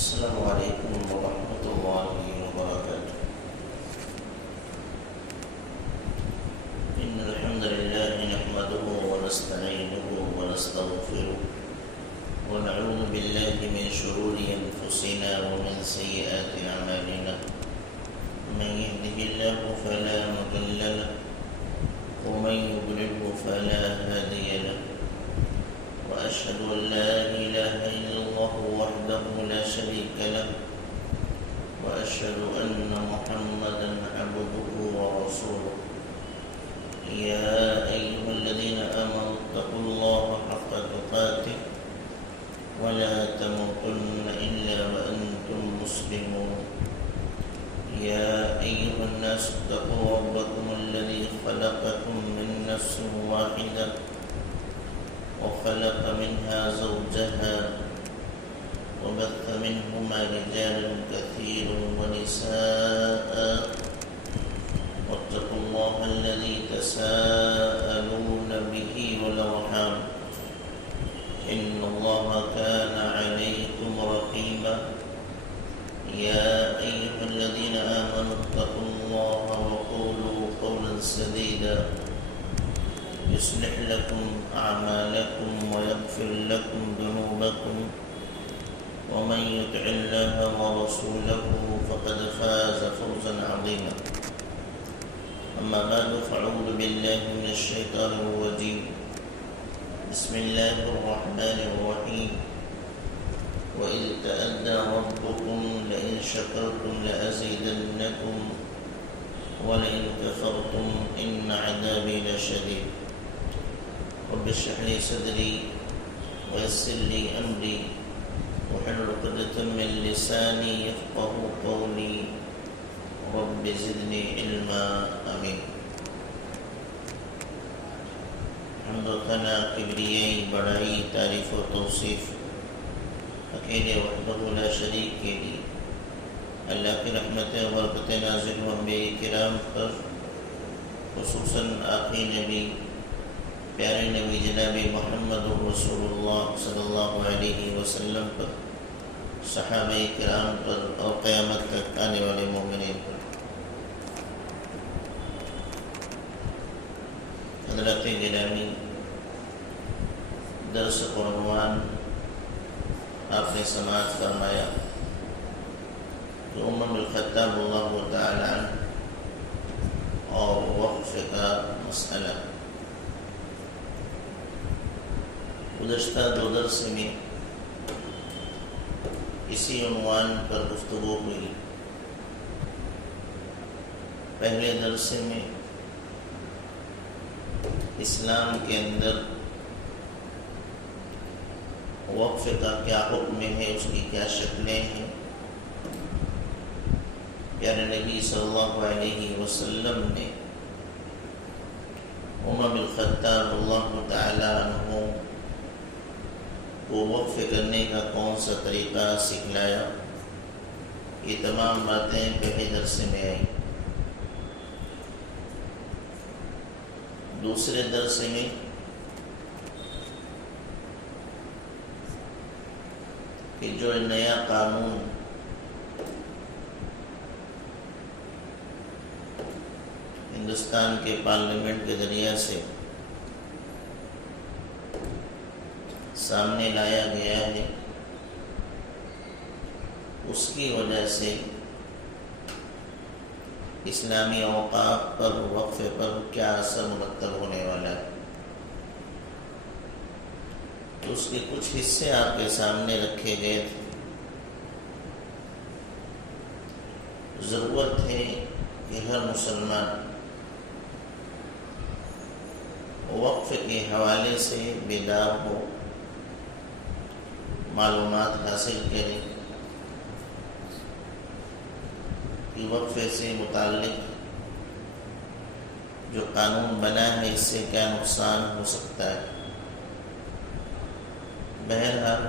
السلام عليكم ورحمة الله وبركاته. إن الحمد لله نحمده ونستعينه ونستغفره ونعوذ بالله من شرور أنفسنا ومن سيئات أعمالنا. من يهده الله فلا مضل له ومن يضلله فلا هادي له. وأشهد أن لا إله إلا الله وحده لا شريك له وأشهد أن محمدا عبده ورسوله. يا أيها الذين آمنوا اتقوا الله حق تقاته ولا تموتن إلا وأنتم مسلمون. يا أيها الناس اتقوا ربكم الذي خلقكم من نفس واحدة وخلق منها زوجها وبث منهما رجالا كثيرا ونساء واتقوا الله الذي تساءلون به والأرحام إن الله كان عليكم رقيبا. يا أيها الذين آمنوا اتقوا الله وقولوا قولا سديدا يصلح لكم أعمالكم ويغفر لكم ذنوبكم ومن يطع الله ورسوله فقد فاز فوزا عظيما. أما بعد فأعوذ بالله من الشيطان الرجيم. بسم الله الرحمن الرحيم. وإذ تأذن ربكم لئن شكرتم لأزيدنكم ولئن كفرتم إن عذابي لشديد. رب اشرح لي صدري ويسر لي أمري واحلل عقدة من لساني يفقهوا قولي رب زدني علما آمين. حمد و ثنا کبریائی بڑائی تعریف و توصیف اکیلے وحدہ لا شریک کے لیے. اللہ کی رحمتیں و برکتیں نازل ہوں انبیاء کرام پر، خصوصاً آخری نبی پیارے نبی جناب محمد رسول اللہ صلی اللہ علیہ وسلم پر، صحابہ کرام پر اور قیامت تک آنے والے مومنین پر. حضرت گرامی، درس قرآن آپ نے سماعت فرمایا کہ عمر بن الخطاب اللہ تعالی عنہ اور وقف کا مسئلہ. گزشتہ دو درس میں اسی عنوان پر گفتگو ہوئی. پہلے درس میں اسلام کے اندر وقف کا کیا حکم ہے، اس کی کیا شکلیں ہیں. پیارے نبی صلی اللہ علیہ وسلم نے عمر بن الخطاب اللہ تعالی عنہ کو وقف کرنے کا کون سا طریقہ سکھلایا. یہ تمام باتیں پہلے درس میں آئیں. دوسرے درس میں کہ جو نیا قانون ہندوستان کے پارلیمنٹ کے ذریعے سے سامنے لایا گیا ہے، اس کی وجہ سے اسلامی اوقاف پر، وقف پر کیا اثر مرتب ہونے والا ہے. تو اس کے کچھ حصے آپ کے سامنے رکھے گئے تھے. ضرورت ہے کہ ہر مسلمان وقف کے حوالے سے بیدار ہو، معلومات حاصل کریں کہ وقفے سے متعلق جو قانون بنا ہے اس سے کیا نقصان ہو سکتا ہے. بہرحال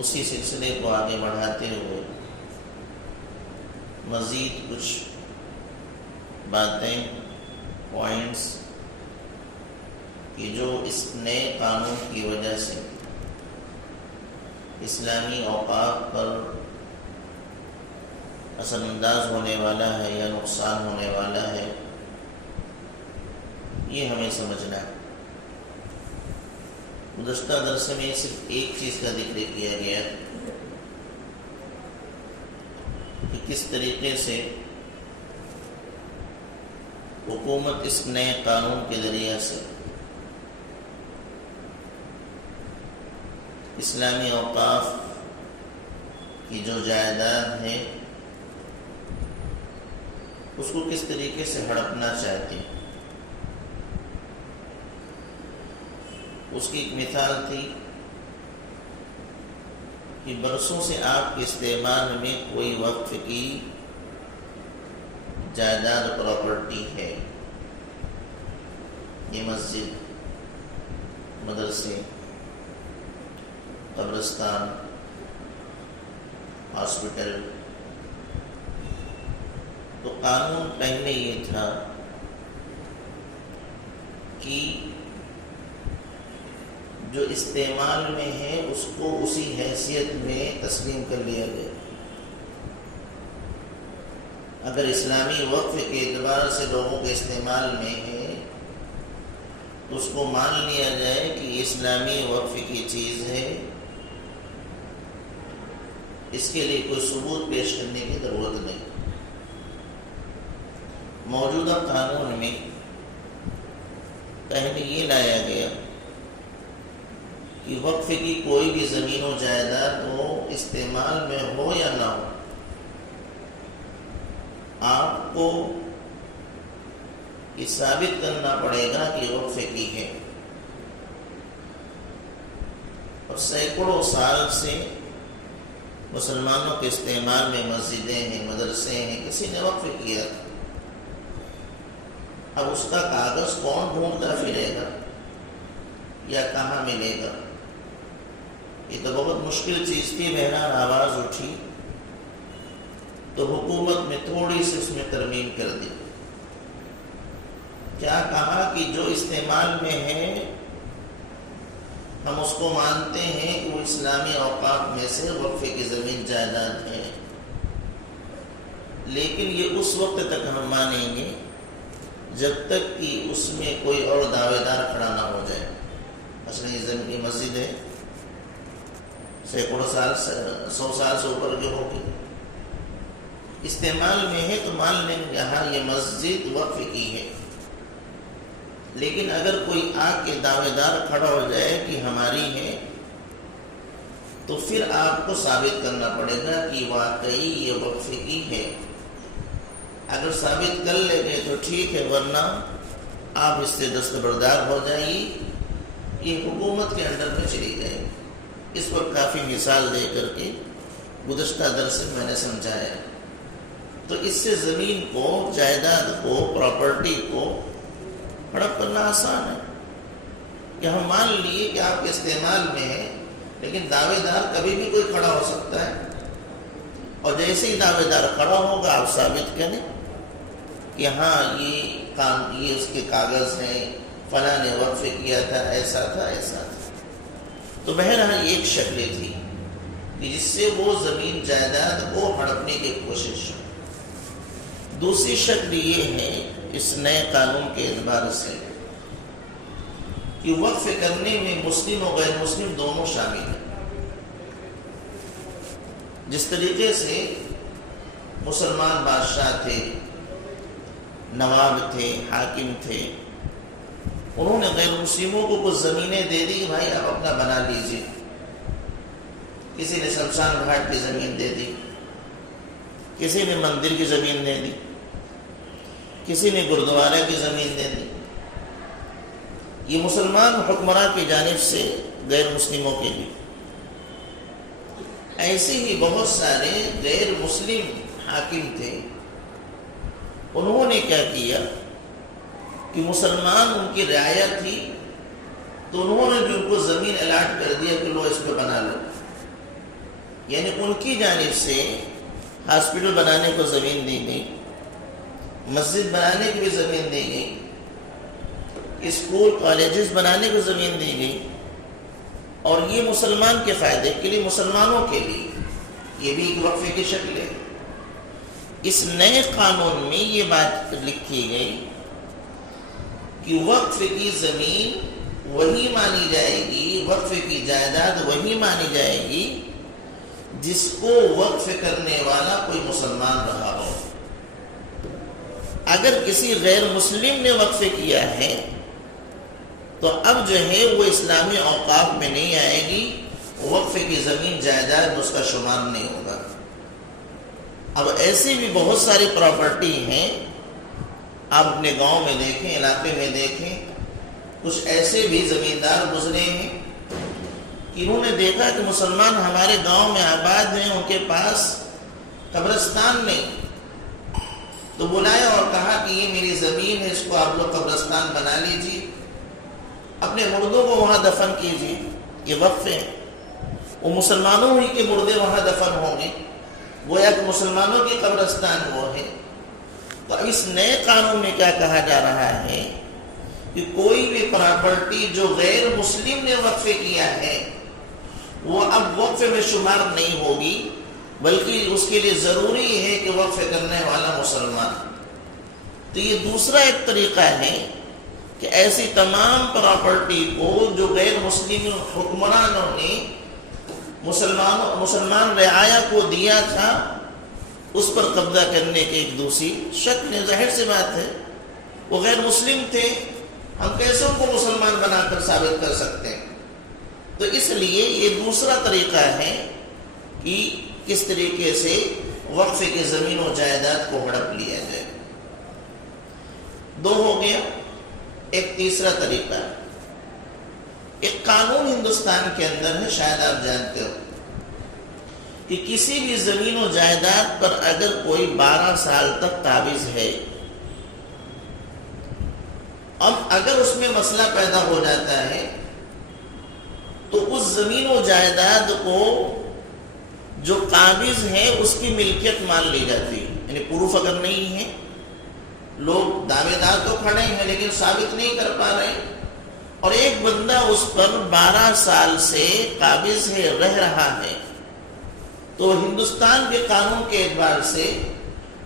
اسی سلسلے کو آگے بڑھاتے ہوئے مزید کچھ باتیں، پوائنٹس کہ جو اس نئے قانون کی وجہ سے اسلامی اوقاف پر اثر انداز ہونے والا ہے یا نقصان ہونے والا ہے، یہ ہمیں سمجھنا ہے۔ گزشتہ درس میں صرف ایک چیز کا ذکر کیا گیا کہ کس طریقے سے حکومت اس نئے قانون کے ذریعے سے اسلامی اوقاف کی جو جائیداد ہے اس کو کس طریقے سے ہڑپنا چاہتی۔ اس کی ایک مثال تھی کہ برسوں سے آپ کے استعمال میں کوئی وقف کی جائیداد پراپرٹی ہے، یہ مسجد، مدرسے، قبرستان، ہاسپٹل۔ تو قانون پہلے یہ تھا کہ جو استعمال میں ہے اس کو اسی حیثیت میں تسلیم کر لیا گیا۔ اگر اسلامی وقف کے اعتبار سے لوگوں کے استعمال میں ہے تو اس کو مان لیا جائے کہ یہ اسلامی وقف کی چیز ہے، اس کے لیے کوئی ثبوت پیش کرنے کی ضرورت نہیں۔ موجودہ قانون میں پہلے یہ لایا گیا کہ وقف کی کوئی بھی زمین و جائیداد ہو، استعمال میں ہو یا نہ ہو، آپ کو یہ ثابت کرنا پڑے گا کہ وقف کی ہے۔ اور سینکڑوں سال سے مسلمانوں کے استعمال میں مسجدیں ہیں، مدرسے ہیں، کسی نے وقف کیا تھا۔ اب اس کا کاغذ کون ڈھونڈتا پھرے گا یا کہاں ملے گا؟ یہ تو بہت مشکل چیز تھی۔ بہرحال آواز اٹھی تو حکومت نے تھوڑی سی اس میں ترمیم کر دی۔ کیا کہا کہ جو استعمال میں ہے ہم اس کو مانتے ہیں کہ وہ اسلامی اوقاف میں سے وقف کی زمین جائیداد ہے، لیکن یہ اس وقت تک ہم مانیں گے جب تک کہ اس میں کوئی اور دعوے دار کھڑا نہ ہو جائے۔ مثلا یہ زمین کی مسجد ہے، سینکڑوں سال، 100 سال سے اوپر جو ہوگی، استعمال میں ہے تو مان لیں گے ہاں یہ مسجد وقف کی ہے، لیکن اگر کوئی آ کے دعوے دار کھڑا ہو جائے کہ ہماری ہے تو پھر آپ کو ثابت کرنا پڑے گا کہ واقعی یہ وقف کی ہے۔ اگر ثابت کر لیں گے تو ٹھیک ہے، ورنہ آپ اس سے دستبردار ہو جائیے، یہ حکومت کے انڈر میں چلی جائے گی۔ اس پر کافی مثال دے کر کے گزشتہ درس میں میں نے سمجھایا۔ تو اس سے زمین کو، جائیداد کو، پراپرٹی کو ہڑپ کرنا آسان ہے کہ ہم مان لیے کہ آپ کے استعمال میں ہے، لیکن دعوے دار کبھی بھی کوئی کھڑا ہو سکتا ہے، اور جیسے ہی دعوے دار کھڑا ہوگا آپ ثابت کریں کہ ہاں یہ اس کے کاغذ ہیں، فلاں نے وقف کیا تھا، ایسا تھا، ایسا تھا۔ تو بہرحال ایک شکل تھی کہ جس سے وہ زمین جائیداد کو ہڑپنے کی کوشش۔ دوسری شکل یہ ہے اس نئے قانون کے اعتبار سے کہ وقف کرنے میں مسلم و غیر مسلم دونوں شامل ہیں۔ جس طریقے سے مسلمان بادشاہ تھے، نواب تھے، حاکم تھے، انہوں نے غیر مسلموں کو کچھ زمینیں دے دی کہ بھائی آپ اپنا بنا لیجیے۔ کسی نے شمشان گھاٹ کی زمین دے دی، کسی نے مندر کی زمین دے دی، کسی نے گردوارہ کی زمین دے دی۔ یہ مسلمان حکمراں کی جانب سے غیر مسلموں کے لیے۔ ایسے ہی بہت سارے غیر مسلم حاکم تھے، انہوں نے کیا کیا کہ مسلمان ان کی رعایا تھی تو انہوں نے بھی ان کو زمین الاٹ کر دیا کہ لو اس پہ بنا لو۔ یعنی ان کی جانب سے ہاسپٹل بنانے کو زمین دی گئی، مسجد بنانے کی بھی زمین دی گئی، اسکول کالجز بنانے کو زمین دی گئی، اور یہ مسلمان کے فائدے کے لیے، مسلمانوں کے لیے، یہ بھی ایک وقفے کی شکل ہے۔ اس نئے قانون میں یہ بات لکھی گئی کہ وقف کی زمین وہی مانی جائے گی، وقف کی جائیداد وہی مانی جائے گی جس کو وقف کرنے والا کوئی مسلمان رہا ہو۔ اگر کسی غیر مسلم نے وقف کیا ہے تو اب جو ہے وہ اسلامی اوقاف میں نہیں آئے گی، وقف کی زمین جائیداد میں اس کا شمار نہیں ہوگا۔ اب ایسی بھی بہت ساری پراپرٹی ہیں، آپ اپنے گاؤں میں دیکھیں، علاقے میں دیکھیں، کچھ ایسے بھی زمیندار گزرے ہیں کہ انہوں نے دیکھا کہ مسلمان ہمارے گاؤں میں آباد ہیں، ان کے پاس قبرستان نہیں، تو بلایا اور کہا کہ یہ میری زمین ہے، اس کو آپ لوگ قبرستان بنا لیجیے، اپنے مردوں کو وہاں دفن کیجیے، یہ وقف ہے، وہ مسلمانوں ہی کے مردے وہاں دفن ہوں گے، گویا کہ مسلمانوں کی قبرستان وہ ہے۔ تو اب اس نئے قانون میں کیا کہا جا رہا ہے کہ کوئی بھی پراپرٹی جو غیر مسلم نے وقف کیا ہے وہ اب وقف میں شمار نہیں ہوگی، بلکہ اس کے لیے ضروری ہے کہ وقف کرنے والا مسلمان۔ تو یہ دوسرا ایک طریقہ ہے کہ ایسی تمام پراپرٹی کو جو غیر مسلم حکمرانوں نے مسلمان رعایا کو دیا تھا اس پر قبضہ کرنے کی ایک دوسری شکل ہے۔ ظاہر سی بات ہے وہ غیر مسلم تھے، ہم کیسے ان کو مسلمان بنا کر ثابت کر سکتے ہیں؟ تو اس لیے یہ دوسرا طریقہ ہے کہ کس طریقے سے وقف کی زمین و جائیداد کو ہڑپ لیا جائے۔ دو ہو گیا، ایک تیسرا طریقہ ہے۔ ایک قانون ہندوستان کے اندر ہے، شاید آپ جانتے ہو کہ کسی بھی زمین و جائیداد پر اگر کوئی 12 سال تک قابض ہے، اب اگر اس میں مسئلہ پیدا ہو جاتا ہے تو اس زمین و جائیداد کو جو قابض ہے اس کی ملکیت مان لی جاتی ہے، یعنی پروف اگر نہیں ہے، لوگ دعوے دار تو کھڑے ہیں لیکن ثابت نہیں کر پا رہے، اور ایک بندہ اس پر 12 سال سے قابض ہے، رہ رہا ہے، تو ہندوستان کے قانون کے اعتبار سے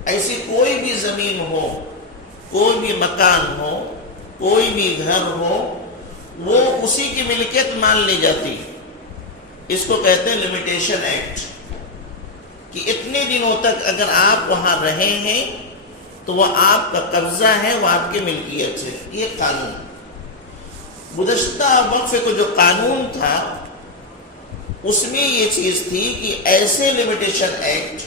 ایسی کوئی بھی زمین ہو، کوئی بھی مکان ہو، کوئی بھی گھر ہو، وہ اسی کی ملکیت مان لی جاتی ہے۔ اس کو کہتے ہیں لمیٹیشن ایکٹ، کہ اتنے دنوں تک اگر آپ وہاں رہے ہیں تو وہ آپ کا قبضہ ہے، وہ آپ کی ملکیت ہے۔ یہ قانون گزشتہ وقف کو جو قانون تھا اس میں یہ چیز تھی کہ ایسے لمیٹیشن ایکٹ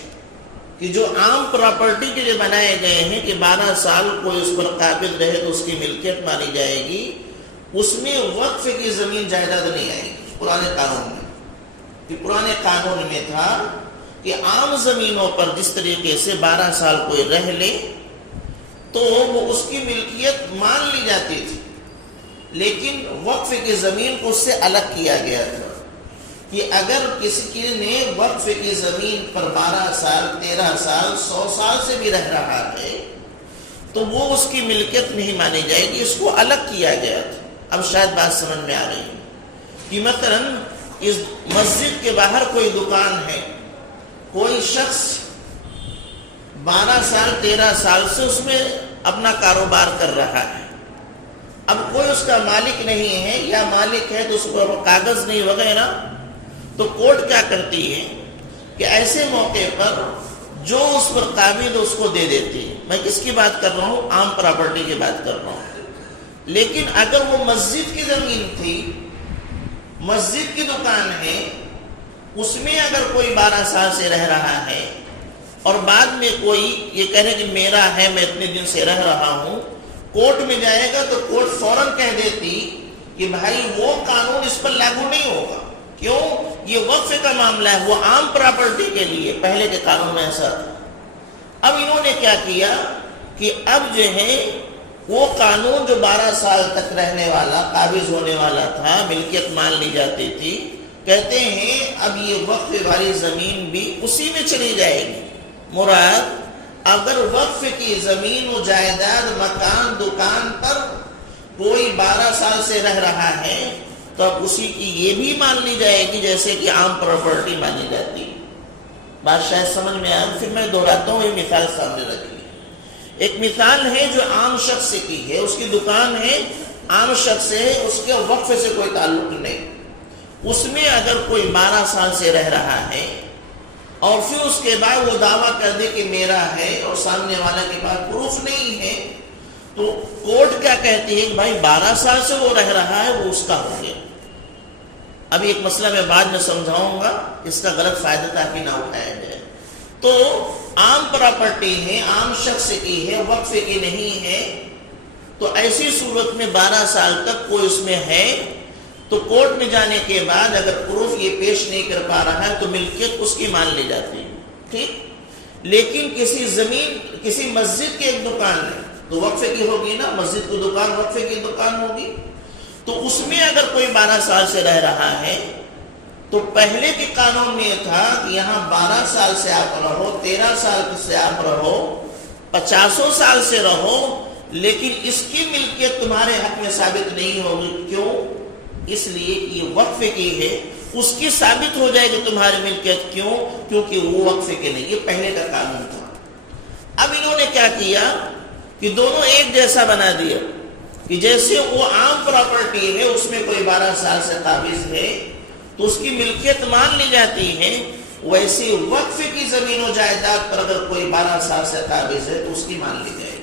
کہ جو عام پراپرٹی کے لیے بنائے گئے ہیں کہ 12 سال کوئی اس پر قابض رہے تو اس کی ملکیت مانی جائے گی، اس میں وقف کی زمین جائیداد نہیں آئے گی پرانے قانون میں۔ کہ پرانے قانون میں تھا کہ عام زمینوں پر جس طریقے سے 12 سال کوئی رہ لے تو وہ اس کی ملکیت مان لی جاتی تھی، لیکن وقف کی زمین کو اس سے الگ کیا گیا تھا کہ اگر کسی نے وقف کی زمین پر 12 سال 13 سال 100 سال سے بھی رہ رہا ہے تو وہ اس کی ملکیت نہیں مانی جائے گی، اس کو الگ کیا گیا تھا۔ اب شاید بات سمجھ میں آ رہی ہے کہ مثلا اس مسجد کے باہر کوئی دکان ہے، کوئی شخص 12 سال 13 سال سے اس میں اپنا کاروبار کر رہا ہے، اب کوئی اس کا مالک نہیں ہے یا مالک ہے تو اس پر کاغذ نہیں وغیرہ، تو کورٹ کیا کرتی ہے کہ ایسے موقع پر جو اس پر قابض اس کو دے دیتی ہے۔ میں کس کی بات کر رہا ہوں؟ عام پراپرٹی کی بات کر رہا ہوں۔ لیکن اگر وہ مسجد کی زمین تھی، مسجد کی دکان ہے، اس میں اگر کوئی 12 سال سے رہ رہا ہے اور بعد میں کوئی یہ کہے کہ میرا ہے، میں اتنے دن سے رہ رہا ہوں، کورٹ میں جائے گا تو کورٹ فوراً کہہ دیتی کہ بھائی وہ قانون اس پر لاگو نہیں ہوگا۔ کیوں؟ یہ وقف کا معاملہ ہے، وہ عام پراپرٹی کے لیے پہلے کے قانون میں ایسا تھا۔ اب انہوں نے کیا کیا کہ اب جو ہے وہ قانون جو 12 سال تک رہنے والا، قابض ہونے والا تھا، ملکیت مان لی جاتی تھی، کہتے ہیں اب یہ وقف والی زمین بھی اسی میں چلی جائے گی۔ مراد اگر وقف کی زمین و جائیداد، مکان، دکان پر کوئی 12 سال سے رہ رہا ہے تو اب اسی کی یہ بھی مان لی جائے گی جیسے کہ عام پراپرٹی مانی جاتی ہے. بات شاید سمجھ میں آیا. پھر میں دہراتا ہوں، یہ مثال سامنے رکھیے. ایک مثال ہے جو عام شخص کی ہے، اس کی دکان ہے، عام شخص سے، اس کے وقف سے کوئی تعلق نہیں. اس میں اگر کوئی 12 سال سے رہ رہا ہے اور پھر اس کے بعد وہ دعویٰ کر دے کہ میرا ہے اور سامنے والا کے پاس پروف نہیں ہے، تو کورٹ کیا کہتی ہے کہ بھائی 12 سال سے وہ رہ رہا ہے، وہ اس کا ہو گیا. ابھی ایک مسئلہ میں بعد میں سمجھاؤں گا، اس کا غلط فائدہ تاکہ نہ اٹھایا جائے. تو عام پراپرٹی ہے، عام شخص کی ہے، وقف کی نہیں ہے، تو ایسی صورت میں 12 سال تک کوئی اس میں ہے تو کورٹ میں جانے کے بعد اگر پروف یہ پیش نہیں کر پا رہا ہے تو ملکیت اس کی مان لی جاتی ہے. ٹھیک. لیکن کسی زمین، کسی مسجد کی ایک دکان ہے تو وقفے کی ہوگی نا، مسجد کی دکان وقفے کی دکان ہوگی. تو اس میں اگر کوئی 12 سال سے رہ رہا ہے تو پہلے کے قانون میں یہ تھا کہ یہاں 12 سال سے آپ رہو، 13 سال سے آپ رہو، 50 سال سے رہو، لیکن اس کی ملکیت تمہارے حق میں ثابت نہیں ہوگی. کیوں؟ اس لیے کہ یہ وقفے کی ہے، اس کی ثابت ہو جائے گی تمہاری ملکیت. کیوں؟ کیونکہ وہ وقفے کے نہیں. یہ پہلے کا قانون تھا. اب انہوں نے کیا کیا کہ دونوں ایک جیسا بنا دیا کہ جیسے وہ عام پراپرٹی ہے، اس میں کوئی 12 سال سے قابض ہے تو اس کی ملکیت مان لی جاتی ہے، ویسے وقف کی زمین و جائیداد پر اگر کوئی 12 سال سے قابض ہے تو اس کی مان لی جائے گی.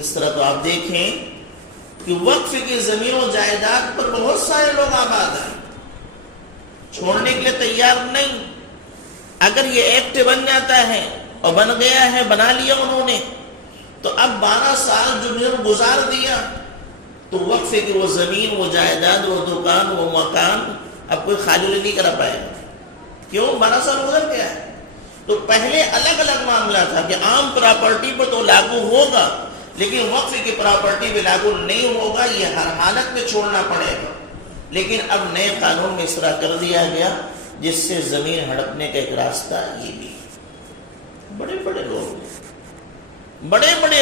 اس طرح تو آپ دیکھیں کہ وقف کی زمین و جائیداد پر بہت سارے لوگ آباد ہیں، چھوڑنے کے لیے تیار نہیں. اگر یہ ایکٹ بن جاتا ہے اور بن گیا ہے، بنا لیا انہوں نے، تو اب 12 سال جو گزار دیا تو وقف کی وہ زمین، وہ جائیداد، وہ دکان، وہ مکان اب کوئی خالی نہیں کرا پائے گا. کیوں؟ 12 سال گزر گیا ہے. تو پہلے الگ الگ معاملہ تھا کہ عام پراپرٹی پر تو لاگو ہوگا لیکن وقف کی پراپرٹی پہ لاگو نہیں ہوگا، یہ ہر حالت میں چھوڑنا پڑے گا. لیکن اب نئے قانون میں اس طرح کر دیا گیا جس سے زمین ہڑپنے کا ایک راستہ یہ بھی. بڑے بڑے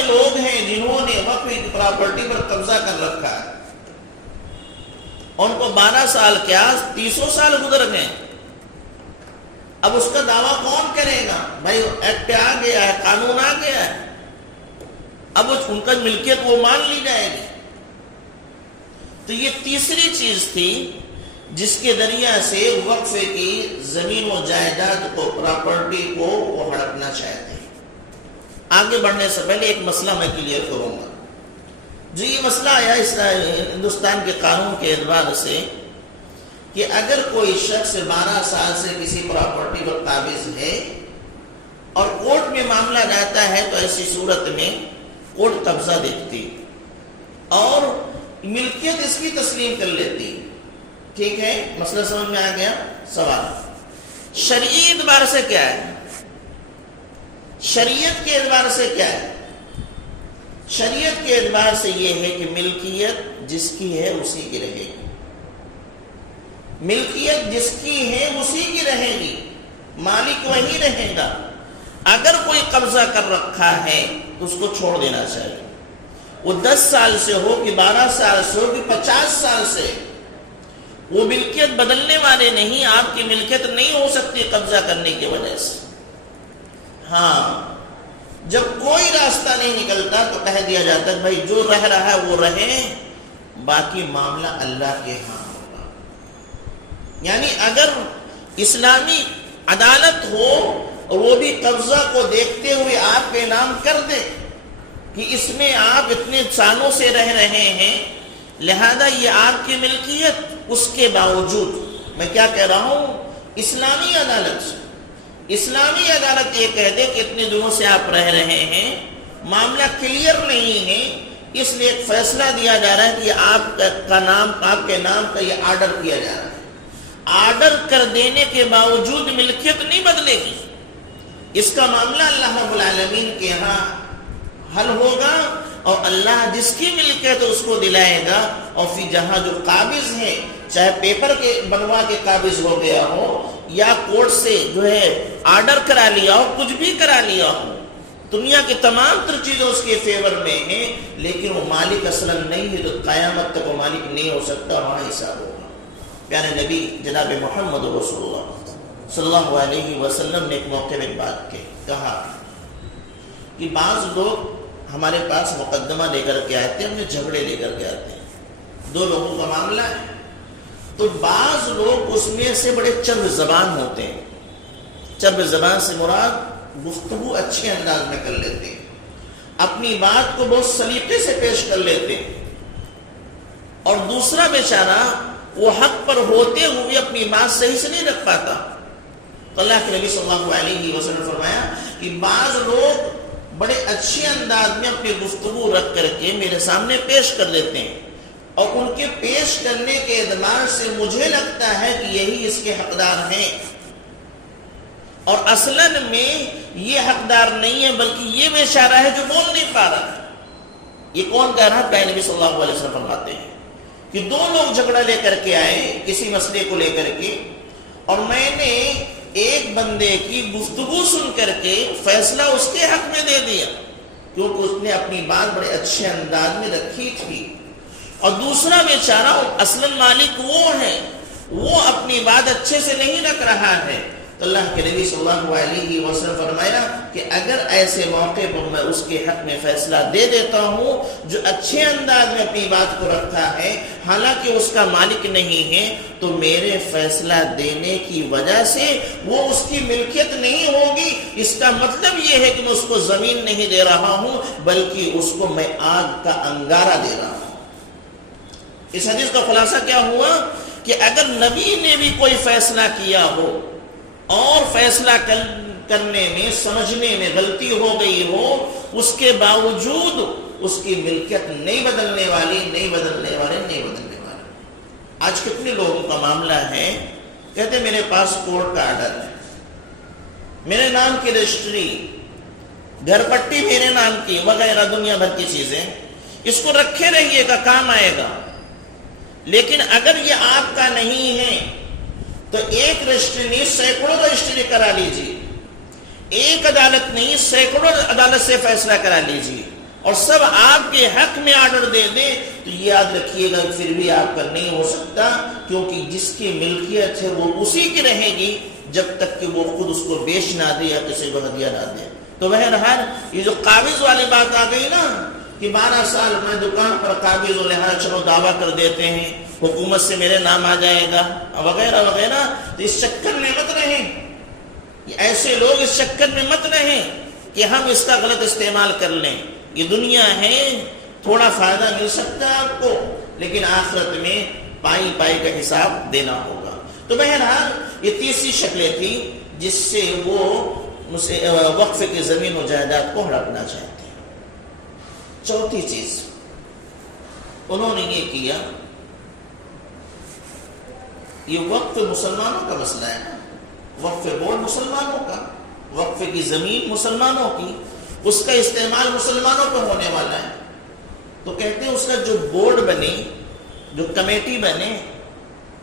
لوگ ہیں جنہوں نے وقف کی پراپرٹی پر قبضہ کر رکھا ہے، ان کو 12 سال کیا 30 سال گزر گئے. اب اس کا دعویٰ کون کرے گا؟ بھائی ایکٹ آ گیا ہے، قانون آ گیا ہے، اب ان کا ملکیت وہ مان لی جائے گی. تو یہ تیسری چیز تھی جس کے ذریعہ سے وقف کی زمین و جائیداد کو، پراپرٹی کو وہ ہڑپنا چاہتے ہیں. آگے بڑھنے سے پہلے ایک مسئلہ میں کلیئر کروں گا. جو یہ مسئلہ آیا اس ہندوستان کے قانون کے اعتبار سے کہ اگر کوئی شخص 12 سال سے کسی پراپرٹی پر قابض ہے اور کورٹ میں معاملہ جاتا ہے تو ایسی صورت میں کورٹ قبضہ دیکھتی اور ملکیت اس کی تسلیم کر لیتی. ٹھیک ہے، مسئلہ سمجھ میں آ گیا؟ سوال شرعی اعتبار سے کیا ہے؟ شریعت کے اعتبار سے کیا ہے؟ شریعت کے اعتبار سے یہ ہے کہ ملکیت جس کی ہے اسی کی رہے گی. ملکیت جس کی ہے اسی کی رہے گی، مالک وہی رہے گا. اگر کوئی قبضہ کر رکھا ہے تو اس کو چھوڑ دینا چاہیے. وہ 10 سال سے ہو کہ 12 سال سے ہو کہ 50 سال سے، وہ ملکیت بدلنے والے نہیں. آپ کی ملکیت نہیں ہو سکتی قبضہ کرنے کی وجہ سے. ہاں، جب کوئی راستہ نہیں نکلتا تو کہہ دیا جاتا ہے بھائی جو رہ رہا ہے وہ رہے، باقی معاملہ اللہ کے ہاں ہوگا. یعنی اگر اسلامی عدالت ہو اور وہ بھی قبضہ کو دیکھتے ہوئے آپ کے نام کر دے کہ اس میں آپ اتنے سالوں سے رہ رہے ہیں لہذا یہ آپ کی ملکیت، اس کے باوجود میں کیا کہہ رہا ہوں، اسلامی عدالت یہ کہہ دے کہ اتنے دنوں سے آپ رہ رہے ہیں، معاملہ کلیئر نہیں ہے، اس لیے ایک فیصلہ دیا جا رہا ہے کہ آپ کا نام، آپ کے نام کا یہ آرڈر کیا جا رہا ہے. آرڈر کر دینے کے باوجود ملکیت نہیں بدلے گی. اس کا معاملہ اللہ رب العالمین کے ہاں حل ہوگا اور اللہ جس کی ملکیت اس کو دلائے گا. اور پھر جہاں جو قابض ہے، چاہے پیپر کے بنوا کے قابض ہو گیا ہو یا کورٹ سے جو ہے آرڈر کرا لیا ہو، کچھ بھی کرا لیا ہو، دنیا کی تمام تر چیزیں اس کے فیور میں ہیں، لیکن وہ مالک اصلا نہیں ہے تو قیامت تک وہ مالک نہیں ہو سکتا. وہاں حساب ہو پیارے نبی جناب محمد رسول اللہ صلی اللہ علیہ وسلم نے ایک موقع میں بات کہا کہ بعض لوگ ہمارے پاس مقدمہ لے کر کے آتے ہیں، ہمیں جھگڑے لے کر کے آتے ہیں، دو لوگوں کا معاملہ ہے، تو بعض لوگ اس میں سے بڑے چرب زبان ہوتے ہیں. چرب زبان سے مراد گفتگو اچھے انداز میں کر لیتے ہیں، اپنی بات کو بہت سلیقے سے پیش کر لیتے ہیں، اور دوسرا بیچارہ وہ حق پر ہوتے ہوئے اپنی بات صحیح سے نہیں رکھ پاتا. تو اللہ کے نبی صلی اللہ علیہ وسلم نے فرمایا کہ بعض لوگ بڑے اچھے انداز میں اپنی گفتگو رکھ کر کے میرے سامنے پیش کر دیتے ہیں، اور ان کے پیش کرنے کے اعتبار سے مجھے لگتا ہے کہ یہی اس کے حقدار ہیں، اور اصلاً میں یہ حقدار نہیں ہے بلکہ یہ بیچارہ ہے جو بول نہیں پا رہا ہے. یہ کون کہہ رہا ہے؟ پیارے نبی صلی اللہ علیہ وسلم فرماتے ہیں کہ دو لوگ جھگڑا لے کر کے آئے کسی مسئلے کو لے کر کے، اور میں نے ایک بندے کی گفتگو سن کر کے فیصلہ اس کے حق میں دے دیا کیونکہ اس نے اپنی بات بڑے اچھے انداز میں رکھی تھی، اور دوسرا بیچارہ اصلاً مالک وہ ہے، وہ اپنی بات اچھے سے نہیں رکھ رہا ہے. تو اللہ کے نبی صلی اللہ علیہ وسلم فرمایا کہ اگر ایسے موقع پر میں اس کے حق میں فیصلہ دے دیتا ہوں جو اچھے انداز میں اپنی بات کو رکھتا ہے حالانکہ اس کا مالک نہیں ہے، تو میرے فیصلہ دینے کی وجہ سے وہ اس کی ملکیت نہیں ہوگی. اس کا مطلب یہ ہے کہ میں اس کو زمین نہیں دے رہا ہوں بلکہ اس کو میں آگ کا انگارہ دے رہا ہوں. اس حدیث کا خلاصہ کیا ہوا کہ اگر نبی نے بھی کوئی فیصلہ کیا ہو اور فیصلہ کرنے میں سمجھنے میں غلطی ہو گئی ہو، اس کے باوجود اس کی ملکیت نہیں بدلنے والی. آج کتنے لوگوں کا معاملہ ہے، کہتے میرے پاس کورٹ کا آرڈر ہے، میرے نام کی رجسٹری، گھر پٹی میرے نام کی، وغیرہ دنیا بھر کی چیزیں، اس کو رکھے رہیے گا، کام آئے گا. لیکن اگر یہ آپ کا نہیں ہے تو ایک رجسٹری نہیں سینکڑوں رجسٹری کرا لیجیے، ایک عدالت نہیں سینکڑوں عدالت سے فیصلہ کرا لیجیے، اور سب آپ کے حق میں آرڈر دے دیں، تو یہ یاد رکھیے گا پھر بھی آپ کا نہیں ہو سکتا، کیونکہ جس کی ملکیت ہے وہ اسی کی رہے گی جب تک کہ وہ خود اس کو بیچ نہ دے یا کسی کو ہدیہ نہ دے. تو بہرحال یہ جو قابض والی بات آ گئی نا کہ 12 سال میں دکان پر قابض و لہٰذا چلو دعویٰ کر دیتے ہیں، حکومت سے میرے نام آ جائے گا وغیرہ وغیرہ، تو اس چکر میں مت رہیں. ایسے لوگ اس چکر میں مت رہیں کہ ہم اس کا غلط استعمال کر لیں. یہ دنیا ہے، تھوڑا فائدہ مل سکتا ہے آپ کو، لیکن آخرت میں پائی پائی کا حساب دینا ہوگا. تو بہرحال یہ تیسری شکلیں تھیں جس سے وہ وقف کی زمین و جائیداد کو ہڑپنا چاہتے ہیں. چوتھی چیز انہوں نے یہ کیا، یہ وقف مسلمانوں کا مسئلہ ہے نا، وقف بورڈ مسلمانوں کا، وقف کی زمین مسلمانوں کی، اس کا استعمال مسلمانوں پر ہونے والا ہے. تو کہتے ہیں اس کا جو بورڈ بنے، جو کمیٹی بنے،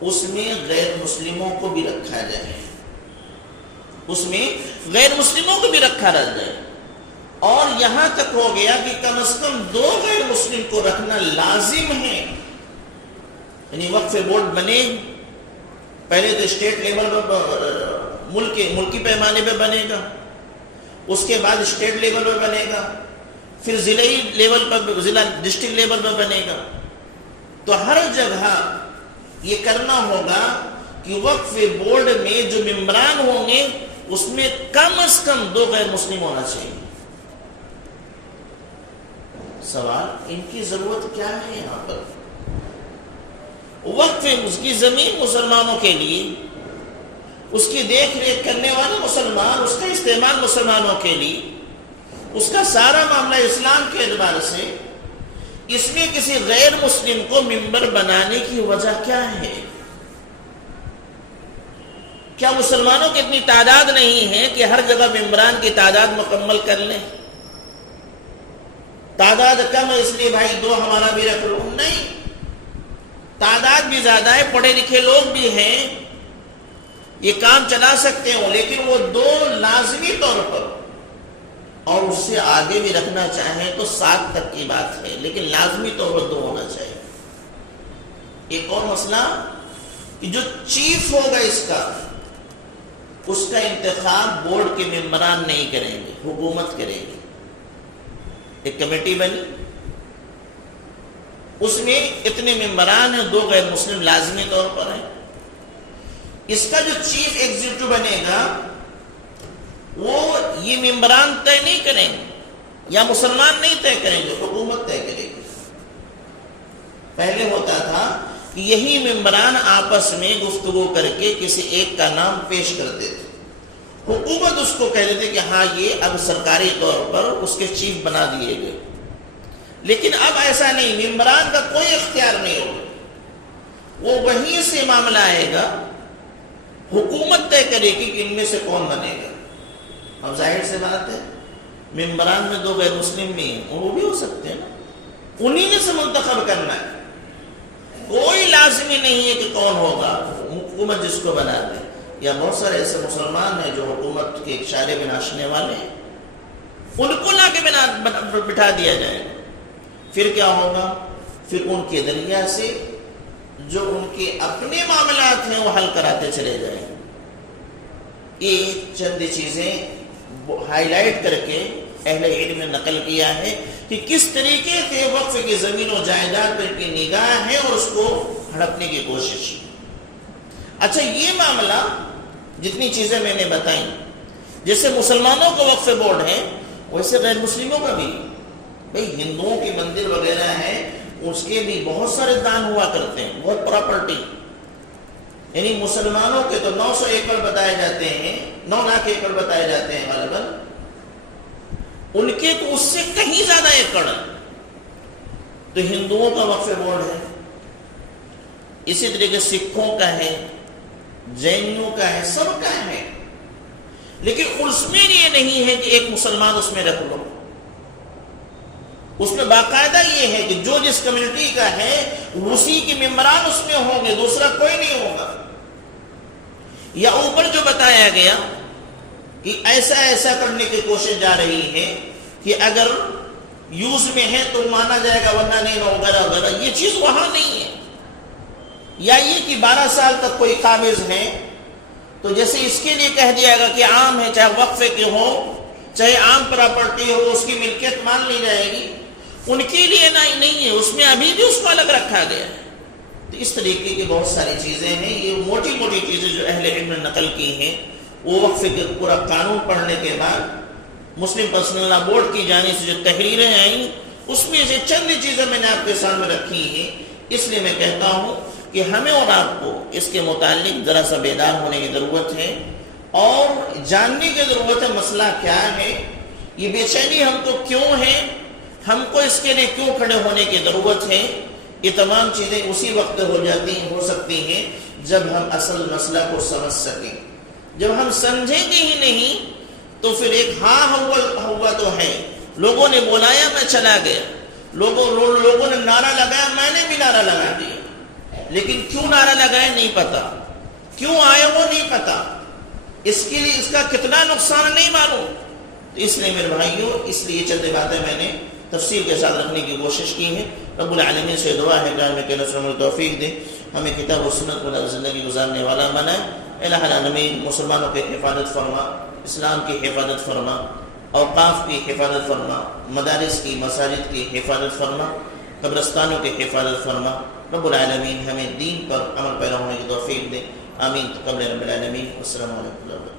اس میں غیر مسلموں کو بھی رکھا جائے، اس میں غیر مسلموں کو بھی رکھا رہ جائے، اور یہاں تک ہو گیا کہ کم از کم 2 غیر مسلم کو رکھنا لازم ہے. یعنی وقف بورڈ بنے، پہلے تو اسٹیٹ لیول پر ملکی پیمانے پہ بنے گا، اس کے بعد اسٹیٹ لیول پہ بنے گا، پھر ضلعی لیول پر، ضلع ڈسٹرکٹ لیول پر بنے گا. تو ہر جگہ یہ کرنا ہوگا کہ وقف بورڈ میں جو ممبران ہوں گے اس میں کم از کم 2 غیر مسلم ہونا چاہیے. سوال، ان کی ضرورت کیا ہے یہاں پر؟ وقف اس کی زمین مسلمانوں کے لیے، اس کی دیکھ ریکھ کرنے والے مسلمان، اس کا استعمال مسلمانوں کے لیے، اس کا سارا معاملہ اسلام کے اعتبار سے، اس میں کسی غیر مسلم کو ممبر بنانے کی وجہ کیا ہے؟ کیا مسلمانوں کی اتنی تعداد نہیں ہے کہ ہر جگہ ممبران کی تعداد مکمل کر لیں؟ تعداد کم ہے اس لیے بھائی 2 ہمارا بھی رکھ لو. نہیں، تعداد بھی زیادہ ہے، پڑھے لکھے لوگ بھی ہیں، یہ کام چلا سکتے ہوں، لیکن وہ 2 لازمی طور پر، اور اس سے آگے بھی رکھنا چاہیں تو 7 تک کی بات ہے، لیکن لازمی طور پر 2 ہونا چاہیے. ایک اور مسئلہ، کہ جو چیف ہوگا اس کا انتخاب بورڈ کے ممبران نہیں کریں گے، حکومت کرے گی۔ ایک کمیٹی بنی، اس میں اتنے ممبران ہیں، 2 غیر مسلم لازمی طور پر ہیں۔ اس کا جو چیف ایگزیکٹو بنے گا وہ یہ ممبران طے نہیں کریں گے یا مسلمان نہیں طے کریں گے، حکومت طے کرے گی۔ پہلے ہوتا تھا کہ یہی ممبران آپس میں گفتگو کر کے کسی ایک کا نام پیش کرتے تھے، حکومت اس کو کہہ دیتے کہ ہاں یہ اب سرکاری طور پر اس کے چیف بنا دیے گئے۔ لیکن اب ایسا نہیں، ممبران کا کوئی اختیار نہیں ہوگا، وہ وہیں سے معاملہ آئے گا، حکومت طے کرے گی کہ ان میں سے کون بنے گا۔ اب ظاہر سے بات ہے ممبران میں 2 غیر مسلم بھی ہیں، وہ بھی ہو سکتے ہیں نا، انہی نے سے منتخب کرنا ہے، کوئی لازمی نہیں ہے کہ کون ہوگا، حکومت جس کو بنا دے۔ یا بہت سارے ایسے مسلمان ہیں جو حکومت کے اشارے میں ناچنے والے ہیں، ان کو لا کے بٹھا دیا جائے، پھر کیا ہوگا؟ پھر ان کے ذریعہ سے جو ان کے اپنے معاملات ہیں وہ حل کراتے چلے جائیں۔ یہ چند چیزیں ہائی لائٹ کر کے اہل علم نے نقل کیا ہے کہ کس طریقے سے وقف کی زمین و جائیداد پر کی نگاہ ہے اور اس کو ہڑپنے کی کوشش۔ اچھا، یہ معاملہ جتنی چیزیں میں نے بتائیں، جیسے مسلمانوں کا وقف بورڈ ہے ویسے غیر مسلموں کا بھی۔ بھئی ہندوؤں کی مندر وغیرہ ہیں، اس کے بھی بہت سارے دان ہوا کرتے ہیں، بہت پراپرٹی، یعنی مسلمانوں کے تو 900 ایکڑ بتائے جاتے ہیں، 9 لاکھ ایکڑ بتائے جاتے ہیں غالباً، ان کے تو اس سے کہیں زیادہ ایکڑ ہے، تو ہندوؤں کا وقف بورڈ ہے، اسی طریقے سکھوں کا ہے، جینوں کا ہے، سب کا ہے، لیکن اس میں یہ نہیں ہے کہ ایک مسلمان اس میں رکھ لو۔ اس میں باقاعدہ یہ ہے کہ جو جس کمیونٹی کا ہے اسی کے ممبران اس میں ہوں گے، دوسرا کوئی نہیں ہوگا۔ یا اوپر جو بتایا گیا کہ ایسا کرنے کی کوشش جا رہی ہے کہ اگر یوز میں ہے تو مانا جائے گا ورنہ نہیں، وغیرہ وغیرہ، یہ چیز وہاں نہیں ہے۔ یا یہ کہ 12 سال تک کوئی قابض ہے تو جیسے اس کے لیے کہہ دیا گا کہ عام ہے، چاہے وقفے کے ہو چاہے عام پراپرٹی ہو، اس کی ملکیت مان لی جائے گی، ان کے لیے نہیں ہے، اس میں ابھی بھی اس کو الگ رکھا گیا ہے۔ تو اس طریقے کی بہت ساری چیزیں ہیں، یہ موٹی موٹی چیزیں جو اہل علم نے نقل کی ہیں، وہ وقف کے پورا قانون پڑھنے کے بعد مسلم پرسنل لا بورڈ کی جانب سے جو تحریریں آئیں اس میں سے چند چیزیں میں نے آپ کے سامنے رکھی ہیں۔ اس لیے میں کہتا ہوں کہ ہمیں اور آپ کو اس کے متعلق ذرا سا بیدار ہونے کی ضرورت ہے اور جاننے کی ضرورت ہے مسئلہ کیا ہے، یہ بے چینی ہم کو کیوں ہے، ہم کو اس کے لیے کیوں کھڑے ہونے کی ضرورت ہے۔ یہ تمام چیزیں اسی وقت ہو سکتی ہیں جب ہم اصل مسئلہ کو سمجھ سکیں۔ جب ہم سمجھیں گے ہی نہیں تو پھر ایک ہاں ہوا تو ہے، لوگوں نے بلایا میں چلا گیا، لوگوں نے نعرہ لگایا میں نے بھی نعرہ لگا دیا، لیکن کیوں نعرہ لگایا نہیں پتا، کیوں آئے وہ نہیں پتا، اس کے لیے اس کا کتنا نقصان نہیں معلوم۔ تو اس لیے میرے بھائیوں، اس لیے چند باتیں میں نے تفصیل کے ساتھ رکھنے کی کوشش کی ہے۔ رب العالمین سے دعا ہے کہ ہمیں کہ نصر و توفیق دے، ہمیں کتاب و سنت پر زندگی گزارنے والا بنائے۔ الہ العالمین مسلمانوں کی حفاظت فرما، اسلام کی حفاظت فرما، اوقاف کی حفاظت فرما، مدارس کی مساجد کی حفاظت فرما، قبرستانوں کی حفاظت فرما۔ رب العالمین ہمیں دین پر عمل پیرا ہونے کی توفیق دے، آمین تقبل رب العالمین۔ السلام علیکم۔